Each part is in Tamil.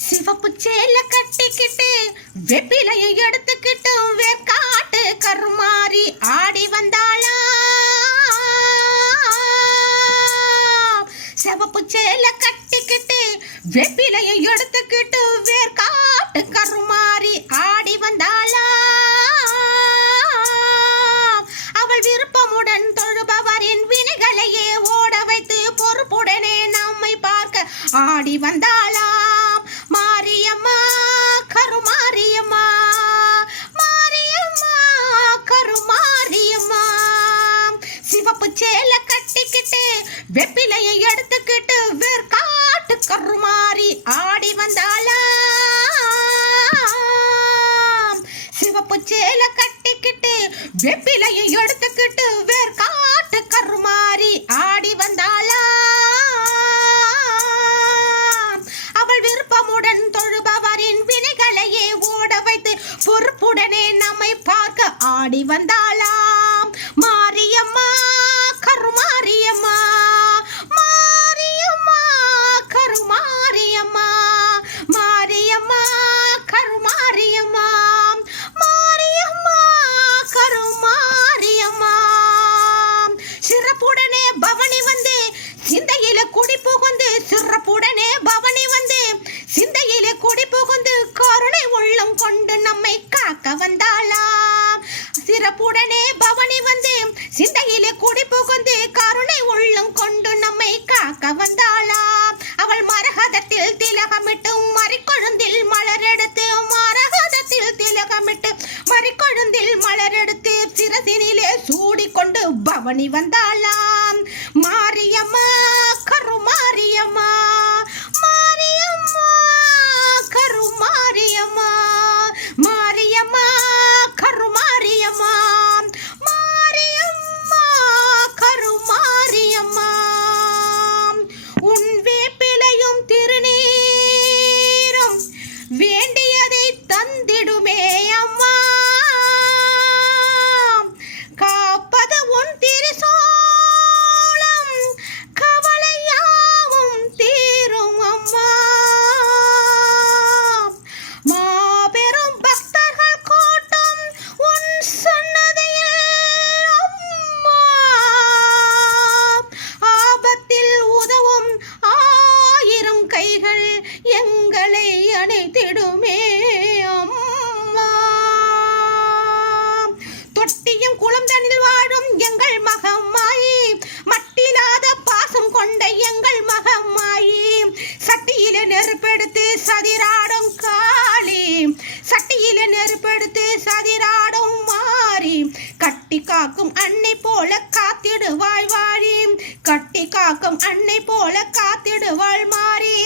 சிவப்பு சேல கட்டிக்கிட்டு வெப்பிலையை எடுத்துக்கிட்டு வேர்க்காட்டு கருமாறி ஆடி வந்தாளா? சிவப்பு சேல கட்டிக்கிட்டு வெப்பிலையை எடுத்துக்கிட்டு வேர்க்காட்டு கருமாறி ஆடி வந்தாளா? அவள் விருப்பமுடன் தொழுபவரின் வினைகளையே ஓட வைத்து பொறுப்புடனே நம்மை பார்க்க ஆடி வந்தாளா? எடுத்துக்கிட்டு வேர்க்காட்டு கருமாறி ஆடி வந்தாளாம். சிவப்பு சேல கட்டிக்கிட்டு வெப்பிலையை எடுத்துக்கிட்டு வேர்க்காட்டு கருமாறி ஆடி வந்தாளாம். அவள் விருப்பமுடன் தொழுபவரின் வினைகளையே ஓட வைத்து பொறுப்புடனே நம்மை பார்க்க ஆடி வந்தாளாம். மாரியம்மா கருமாரியம்மா சிறப்புடனே பவனி வந்து சிந்தையில குடி புகுந்து சிறப்புடனே பவனி வந்து சிந்தையில குடி புகுந்து கருணை உள்ளம் கொண்டு நம்மை காக்க வந்தாளாம். சிறப்புடனே பவனி வந்து சிந்தையில குடி புகுந்து கருணை உள்ளம் கொண்டு நம்மை காக்க வந்தாளாம். அவள் மரகதத்தில் திலகமிட்டு மறிக்கொழுந்தில் மலரெடுத்து சிரசினிலே சூடிக்கொண்டு பவனி வந்தாளாம். மாரியம்மா எங்கள் மகமாயி. சட்டியில நெருப்பெடுத்து சதிராடும் காளி. சட்டியில நெருப்பெடுத்து சதிராடும் மாறி. கட்டி காக்கும் அன்னை போல காத்திடுவாய் வாழி. கட்டி காக்கும் அன்னை போல காத்திடுவாள் மாறி.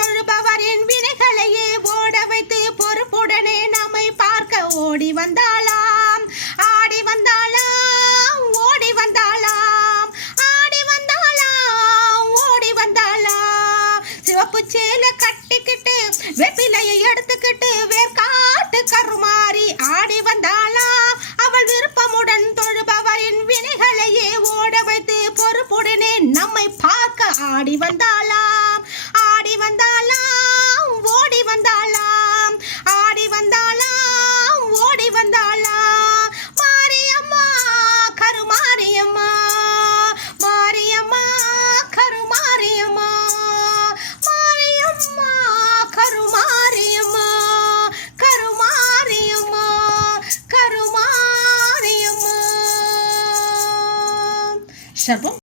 தொழுபவரின் வினைகளையே ஓட வைத்து பொறுப்புடனே நம்மை பார்க்க ஓடி வந்தாளாம். ஆடி வந்தாளாம் ஓடி வந்தாளாம். ஆடி வந்தாளாம் ஓடி வந்தாளாம். சிவப்பு சேல கட்டிக்கிட்டு வெப்பிலையை எடுத்துக்கிட்டு வேர்க்காட்டு கருமாறி ஆடி வந்தாளாம். அவள் விருப்பமுடன் தொழுபவரின் வினைகளையே ஓட வைத்து பொறுப்புடனே நம்மை பார்க்க ஆடி வந்தாளாம். வந்தாளாம் ஓடி வந்தாளாம் ஆடி வந்தாளாம் ஓடி வந்தாளாம். மாரியம்மா கருமாரியம்மா மாரியம்மா கருமாரியம்மா மாரியம்மா கருமாரியம்மா கருமாரியம்மா கருமாரியம்மா. சர்வம்